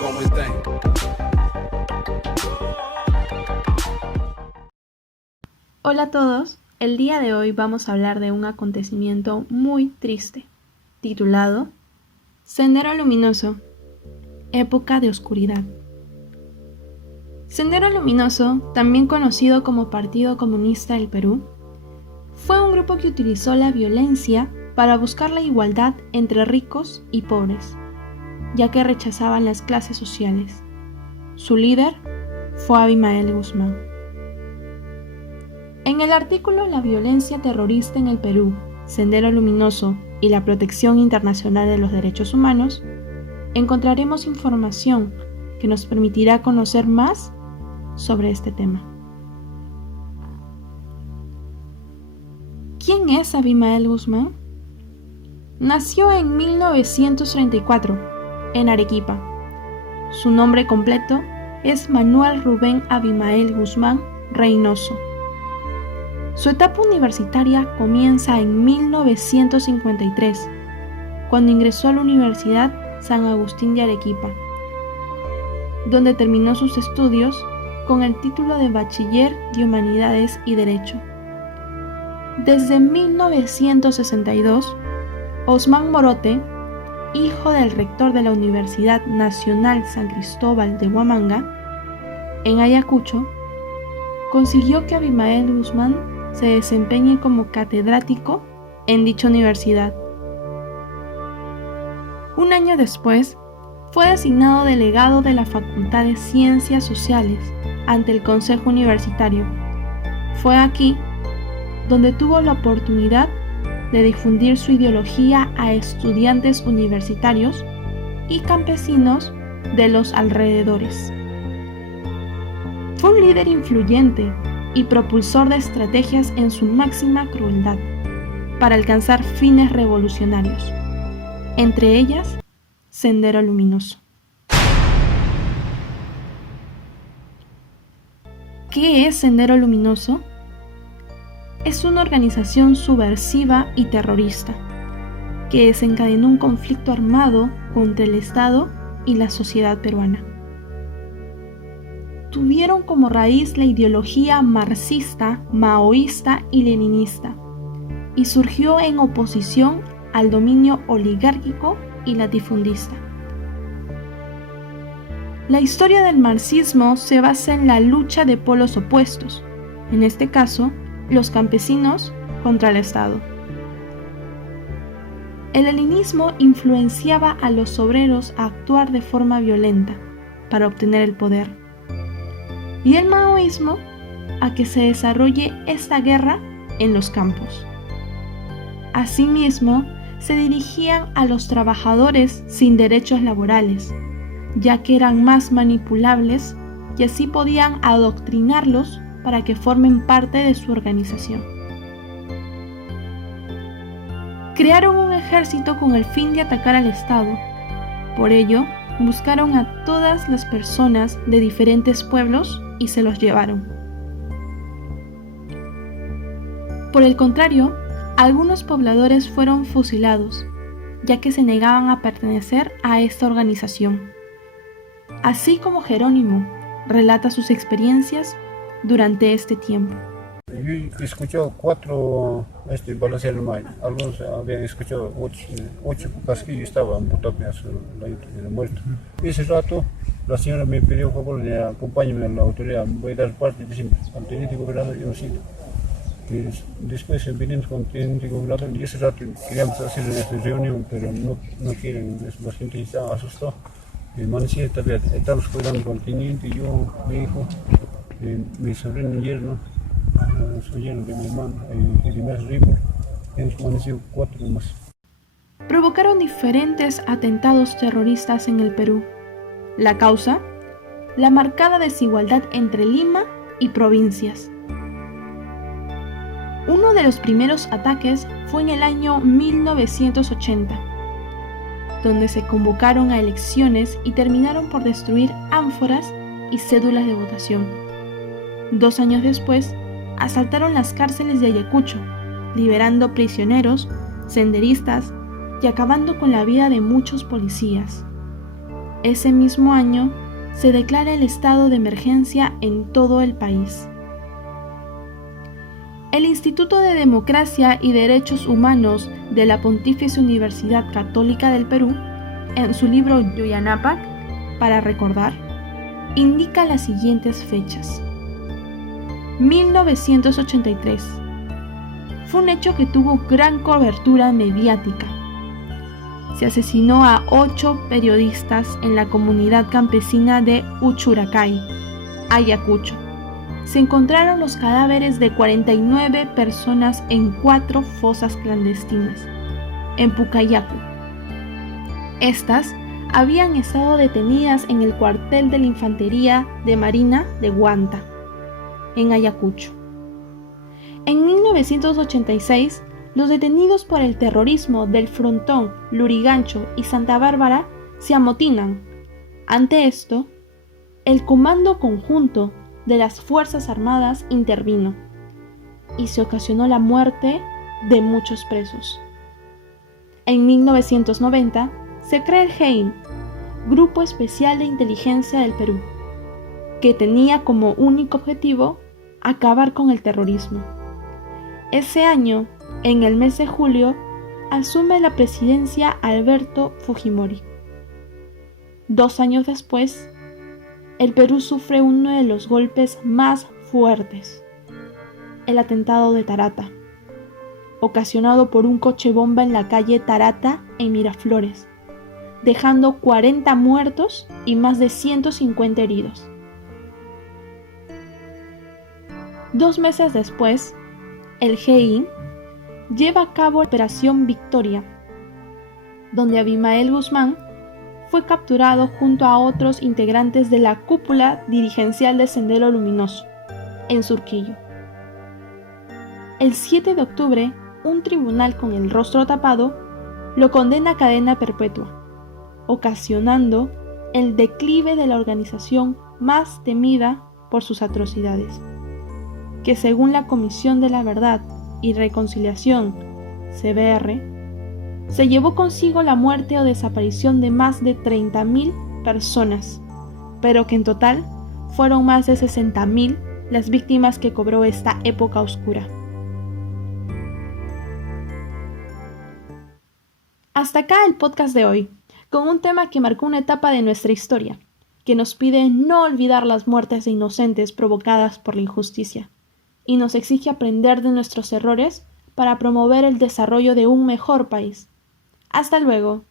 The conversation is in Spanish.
¿Cómo están? Hola a todos, el día de hoy vamos a hablar de un acontecimiento muy triste, titulado Sendero Luminoso, época de oscuridad. Sendero Luminoso, también conocido como Partido Comunista del Perú, fue un grupo que utilizó la violencia para buscar la igualdad entre ricos y pobres, ya que rechazaban las clases sociales. Su líder fue Abimael Guzmán. En el artículo La violencia terrorista en el Perú, Sendero Luminoso y la protección internacional de los derechos humanos, encontraremos información que nos permitirá conocer más sobre este tema. ¿Quién es Abimael Guzmán? Nació en 1934, en Arequipa. Su nombre completo es Manuel Rubén Abimael Guzmán Reynoso. Su etapa universitaria comienza en 1953, cuando ingresó a la Universidad San Agustín de Arequipa, donde terminó sus estudios con el título de Bachiller de Humanidades y Derecho. Desde 1962, Osman Morote, hijo del rector de la Universidad Nacional San Cristóbal de Huamanga, en Ayacucho, consiguió que Abimael Guzmán se desempeñe como catedrático en dicha universidad. Un año después, fue designado delegado de la Facultad de Ciencias Sociales ante el Consejo Universitario. Fue aquí donde tuvo la oportunidad de difundir su ideología a estudiantes universitarios y campesinos de los alrededores. Fue un líder influyente y propulsor de estrategias en su máxima crueldad para alcanzar fines revolucionarios, entre ellas Sendero Luminoso. ¿Qué es Sendero Luminoso? Es una organización subversiva y terrorista que desencadenó un conflicto armado contra el Estado y la sociedad peruana. Tuvieron como raíz la ideología marxista, maoísta y leninista, y surgió en oposición al dominio oligárquico y latifundista. La historia del marxismo se basa en la lucha de polos opuestos, en este caso, los campesinos contra el Estado. El leninismo influenciaba a los obreros a actuar de forma violenta para obtener el poder, y el maoísmo a que se desarrolle esta guerra en los campos. Asimismo, se dirigían a los trabajadores sin derechos laborales, ya que eran más manipulables y así podían adoctrinarlos para que formen parte de su organización. Crearon un ejército con el fin de atacar al Estado. Por ello, buscaron a todas las personas de diferentes pueblos y se los llevaron. Por el contrario, algunos pobladores fueron fusilados, ya que se negaban a pertenecer a esta organización. Así como Jerónimo relata sus experiencias durante este tiempo. Yo he escuchado 4 balaceras más. Algunos habían escuchado 8 casquillos estaban amputados de muerto. Ese rato la señora me pidió por favor de acompañarme a la autoridad. Voy a dar parte al teniente gobernador y un sitio. Después vinimos con el teniente gobernador y ese rato queríamos hacer esta reunión, pero no quieren, la gente está asustada. Amanecía todavía, estamos cuidando con el teniente, yo, mi hijo, mi sobrino y yerno, soy yerno de mi hermano, y de más arriba, hemos amanecido 4 más. Provocaron diferentes atentados terroristas en el Perú. La causa, la marcada desigualdad entre Lima y provincias. Uno de los primeros ataques fue en el año 1980, donde se convocaron a elecciones y terminaron por destruir ánforas y cédulas de votación. 2 años después, asaltaron las cárceles de Ayacucho, liberando prisioneros, senderistas y acabando con la vida de muchos policías. Ese mismo año se declara el estado de emergencia en todo el país. El Instituto de Democracia y Derechos Humanos de la Pontificia Universidad Católica del Perú, en su libro Yuyanapaq, para recordar, indica las siguientes fechas. 1983. Fue un hecho que tuvo gran cobertura mediática. Se asesinó a 8 periodistas en la comunidad campesina de Uchucracay, Ayacucho. Se encontraron los cadáveres de 49 personas en 4 fosas clandestinas, en Pucayacu. Estas habían estado detenidas en el cuartel de la Infantería de Marina de Huanta, en Ayacucho. En 1986, los detenidos por el terrorismo del Frontón, Lurigancho y Santa Bárbara se amotinan. Ante esto, el Comando Conjunto de las Fuerzas Armadas intervino y se ocasionó la muerte de muchos presos. En 1990 se crea el GEIN, Grupo Especial de Inteligencia del Perú, que tenía como único objetivo acabar con el terrorismo. Ese año, en el mes de julio, asume la presidencia Alberto Fujimori. 2 años después, el Perú sufre uno de los golpes más fuertes, el atentado de Tarata, ocasionado por un coche bomba en la calle Tarata en Miraflores, dejando 40 muertos y más de 150 heridos. 2 meses después, el GEIN lleva a cabo la Operación Victoria, donde Abimael Guzmán fue capturado junto a otros integrantes de la cúpula dirigencial de Sendero Luminoso, en Surquillo. El 7 de octubre, un tribunal con el rostro tapado lo condena a cadena perpetua, ocasionando el declive de la organización más temida por sus atrocidades, que según la Comisión de la Verdad y Reconciliación, CBR, se llevó consigo la muerte o desaparición de más de 30.000 personas, pero que en total fueron más de 60.000 las víctimas que cobró esta época oscura. Hasta acá el podcast de hoy, con un tema que marcó una etapa de nuestra historia, que nos pide no olvidar las muertes de inocentes provocadas por la injusticia, y nos exige aprender de nuestros errores para promover el desarrollo de un mejor país. Hasta luego.